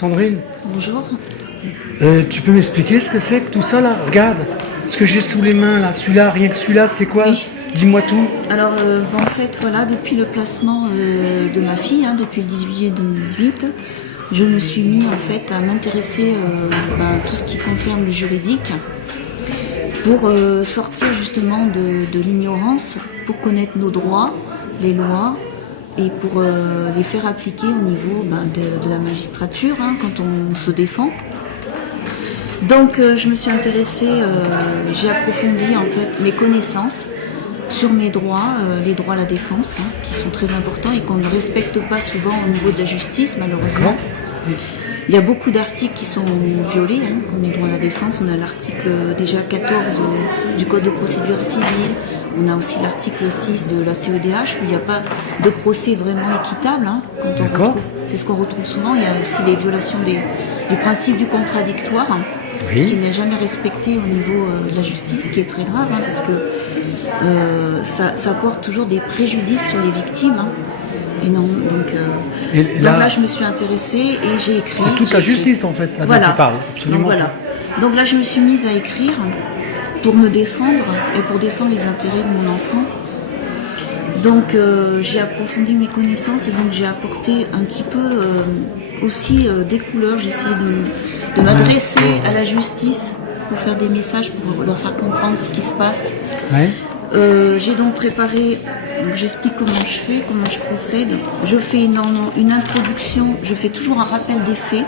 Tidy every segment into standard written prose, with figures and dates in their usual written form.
Sandrine, Bonjour. tu peux m'expliquer ce que c'est que tout ça là? Regarde, ce que j'ai sous les mains là, celui-là, rien que celui-là, c'est quoi? Oui. Dis-moi tout. Alors, en fait, voilà, depuis le placement de ma fille, depuis le 18 juillet 2018, je me suis mis en fait à m'intéresser à tout ce qui concerne le juridique pour sortir justement de l'ignorance, pour connaître nos droits, les lois et pour les faire appliquer au niveau de la magistrature quand on se défend. Donc je me suis intéressée, j'ai approfondi en fait mes connaissances sur mes droits, les droits à la défense, qui sont très importants et qu'on ne respecte pas souvent au niveau de la justice, malheureusement. Il y a beaucoup d'articles qui sont violés, comme les droits à la défense. On a l'article déjà 14 du Code de procédure civile. On a aussi l'article 6 de la CEDH où il n'y a pas de procès vraiment équitable. C'est ce qu'on retrouve souvent. Il y a aussi les violations du principe du contradictoire, qui n'est jamais respecté au niveau de la justice, qui est très grave, parce que ça porte toujours des préjudices sur les victimes. Et non, donc là, je me suis intéressée et j'ai écrit. C'est toute la justice en fait, là dont tu parles, absolument. Donc là, je me suis mise à écrire pour me défendre et pour défendre les intérêts de mon enfant. Donc j'ai approfondi mes connaissances et donc j'ai apporté un petit peu aussi des couleurs. J'ai essayé de m'adresser à la justice pour faire des messages, pour leur faire comprendre ce qui se passe. Ouais. J'ai donc préparé, j'explique comment je fais, comment je procède. Je fais une introduction, je fais toujours un rappel des faits.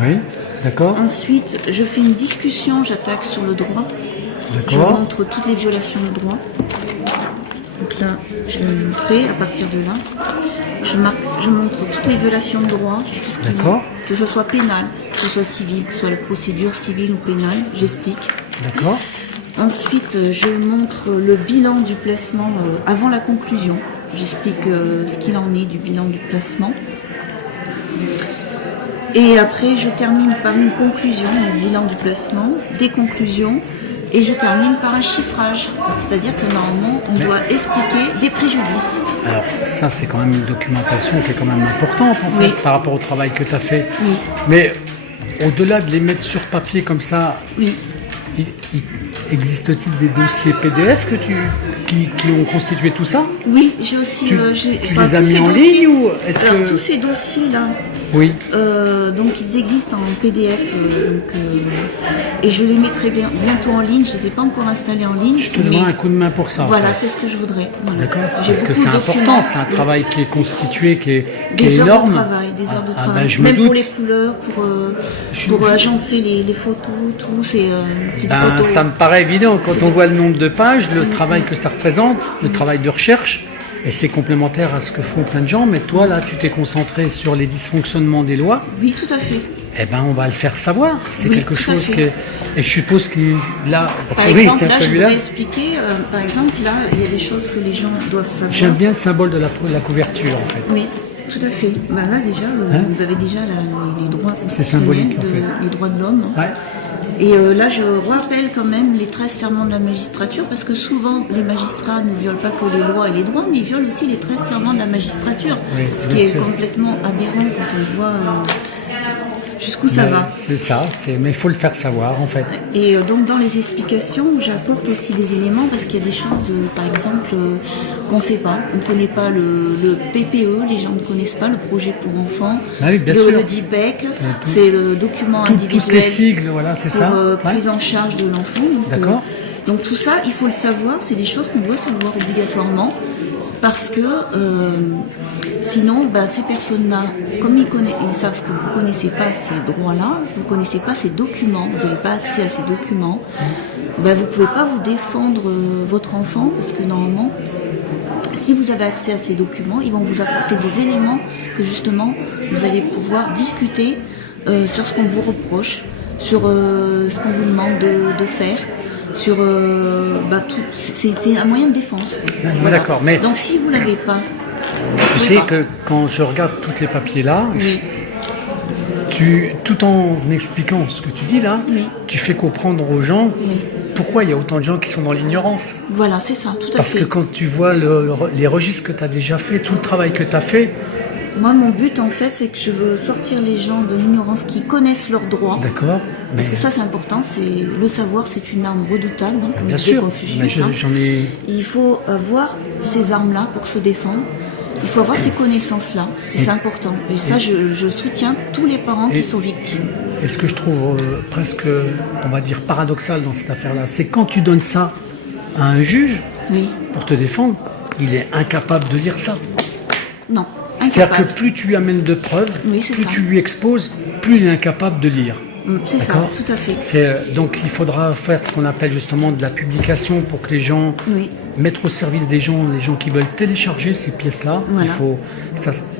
Oui, d'accord. Ensuite, je fais une discussion, j'attaque sur le droit. Je montre toutes les violations de droit. Donc là, je vais montrer à partir de là. Je montre toutes les violations de droit, tout ce que ce soit pénal, que ce soit civil, que ce soit la procédure civile ou pénale, j'explique. D'accord. Ensuite, je montre le bilan du placement avant la conclusion. J'explique ce qu'il en est du bilan du placement. Et après, je termine par une conclusion, le bilan du placement, des conclusions, et je termine par un chiffrage. C'est-à-dire que normalement, on doit expliquer des préjudices. Alors, ça, c'est quand même une documentation qui est quand même importante, en fait, par rapport au travail que tu as fait. Oui. Mais au-delà de les mettre sur papier comme ça, existe-t-il des dossiers PDF qui ont constitué tout ça? Oui, j'ai aussi... Tu les as mis en ligne ou est-ce que... Tous ces dossiers-là, donc ils existent en PDF, et je les mettrai bientôt en ligne. Je ne les ai pas encore installés en ligne. Je te donnerai un coup de main pour ça. Voilà, c'est ce que je voudrais. Voilà. D'accord. Parce que c'est important, c'est un travail qui est constitué, qui est énorme. Des heures de travail. Même pour les couleurs, pour agencer les photos, tout, c'est des photos. Ça me paraît évident quand on voit le nombre de pages, le travail que ça représente, le travail de recherche. Et c'est complémentaire à ce que font plein de gens, mais toi là tu t'es concentré sur les dysfonctionnements des lois. Oui, tout à fait. Eh ben on va le faire savoir. C'est quelque chose qui est... Et je suppose que là... Par exemple, là je voudrais expliquer, par exemple là il y a des choses que les gens doivent savoir. J'aime bien le symbole de la couverture en fait. Oui, tout à fait. Là déjà, vous avez déjà les droits constitutionnels, les droits de l'homme. Ouais. Et là, je rappelle quand même les 13 serments de la magistrature, parce que souvent, les magistrats ne violent pas que les lois et les droits, mais ils violent aussi les 13 serments de la magistrature, ce qui est complètement aberrant quand on voit jusqu'où ça va. C'est ça, mais il faut le faire savoir en fait. Et donc dans les explications, j'apporte aussi des éléments, parce qu'il y a des choses, par exemple, qu'on ne sait pas. On ne connaît pas le PPE, les gens ne connaissent pas le projet pour enfants, le DIPEC, c'est le document individuel. Tous les sigles, voilà, c'est ça. Prise en charge de l'enfant. D'accord. Donc tout ça, il faut le savoir, c'est des choses qu'on doit savoir obligatoirement, parce que sinon, ces personnes-là, comme ils savent que vous ne connaissez pas ces droits-là, vous ne connaissez pas ces documents, vous n'avez pas accès à ces documents, vous ne pouvez pas vous défendre votre enfant, parce que normalement, si vous avez accès à ces documents, ils vont vous apporter des éléments que justement, vous allez pouvoir discuter sur ce qu'on vous reproche, sur ce qu'on vous demande de faire, sur tout. C'est un moyen de défense. Voilà. D'accord, mais donc si vous l'avez pas, tu sais que quand je regarde tous les papiers là, tout en expliquant ce que tu dis là, tu fais comprendre aux gens pourquoi il y a autant de gens qui sont dans l'ignorance. Voilà, c'est ça, tout à fait. Parce que quand tu vois les registres que tu as déjà fait, tout le travail que tu as fait, Moi, mon but, en fait, c'est que je veux sortir les gens de l'ignorance, qui connaissent leurs droits. D'accord. Parce que ça, c'est important. Le savoir, c'est une arme redoutable, hein, comme Bien disait sûr. Confucius. Hein. J'en ai... Il faut avoir ces armes-là pour se défendre. Il faut avoir ces connaissances-là. Et c'est important. Et ça, je soutiens tous les parents qui sont victimes. Et ce que je trouve presque, on va dire, paradoxal dans cette affaire-là, c'est quand tu donnes ça à un juge pour te défendre, il est incapable de lire ça. Non, c'est-à-dire que plus tu lui amènes de preuves, plus tu lui exposes, plus il est incapable de lire. C'est ça, tout à fait. Donc il faudra faire ce qu'on appelle justement de la publication pour que les gens, mettre au service des gens, les gens qui veulent télécharger ces pièces-là. Voilà.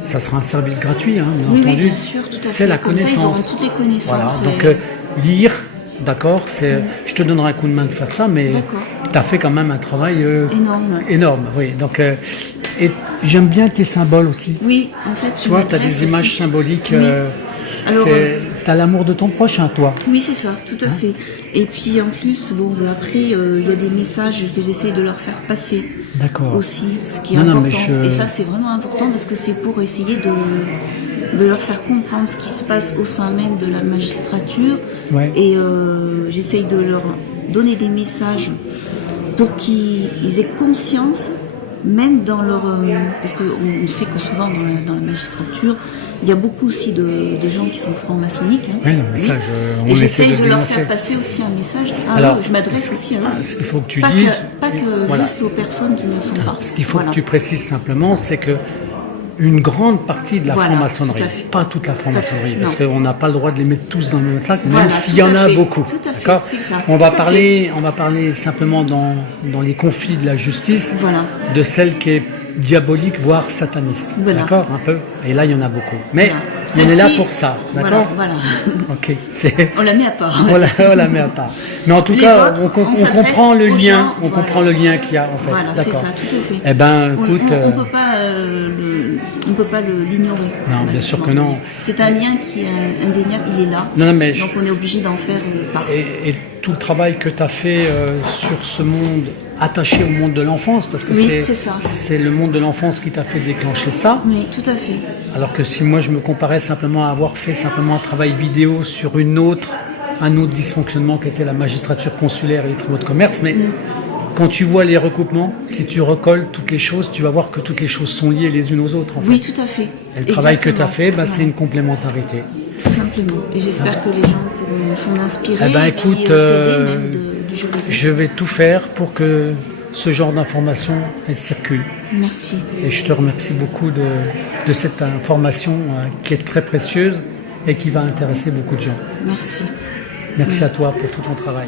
Ça sera un service gratuit, hein, bien entendu. Oui, bien sûr, tout à fait. C'est la Comme connaissance. Ça, ils auront toutes les connaissances. Voilà. Donc lire, d'accord, je te donnerai un coup de main de faire ça, mais tu as fait quand même un travail énorme. Oui. Donc, et j'aime bien tes symboles aussi. Oui, en fait, tu vois, tu as des images symboliques. Alors, t'as l'amour de ton prochain, toi. Oui, c'est ça, tout à fait. Et puis en plus, après, il y a des messages que j'essaye de leur faire passer. D'accord. Aussi, ce qui est important. Et ça, c'est vraiment important parce que c'est pour essayer de leur faire comprendre ce qui se passe au sein même de la magistrature. Ouais. Et j'essaye de leur donner des messages pour qu'ils aient conscience, même dans leur... parce qu'on sait que souvent dans la magistrature, il y a beaucoup aussi de gens qui sont francs-maçonniques. Hein. Oui, le message, et j'essaye de leur faire passer aussi un message. Alors, oui, je m'adresse aussi à eux. Ce qu'il faut que tu dises... Pas que juste aux personnes qui ne sont pas. Ce qu'il faut que tu précises simplement, c'est que une grande partie de la franc-maçonnerie, pas toute la franc-maçonnerie, parce qu'on n'a pas le droit de les mettre tous dans le même sac, même s'il y en a beaucoup. Tout à fait, d'accord. C'est ça. On va parler simplement dans les conflits de la justice, de celle qui est diabolique, voire sataniste. D'accord, un peu. Et là, il y en a beaucoup. Mais on est là pour ça, d'accord. Voilà. Ok. On la met à part. On la met à part. Mais en tout cas, on comprend le lien. On comprend le lien qu'il y a en fait. Voilà, c'est ça, tout à fait. Eh ben, écoute, on peut pas l'ignorer. Non, bien sûr que non. C'est un lien qui est indéniable, il est là. Non, mais donc on est obligé d'en faire part. Et tout le travail que tu as fait sur ce monde attaché au monde de l'enfance, parce que c'est le monde de l'enfance qui t'a fait déclencher ça. Oui, tout à fait. Alors que si moi je me comparais simplement à avoir fait simplement un travail vidéo sur un autre dysfonctionnement qui était la magistrature consulaire et les tribunaux de commerce, mais quand tu vois les recoupements, si tu recolles toutes les choses, tu vas voir que toutes les choses sont liées les unes aux autres. En fait. Oui, tout à fait. Et le travail que tu as fait, c'est une complémentarité. Tout simplement. Et j'espère que les gens pourront s'en inspirer écoute, et s'aider même du juridique. Je vais tout faire pour que ce genre d'information circule. Merci. Et je te remercie beaucoup de cette information qui est très précieuse et qui va intéresser beaucoup de gens. Merci. Merci à toi pour tout ton travail.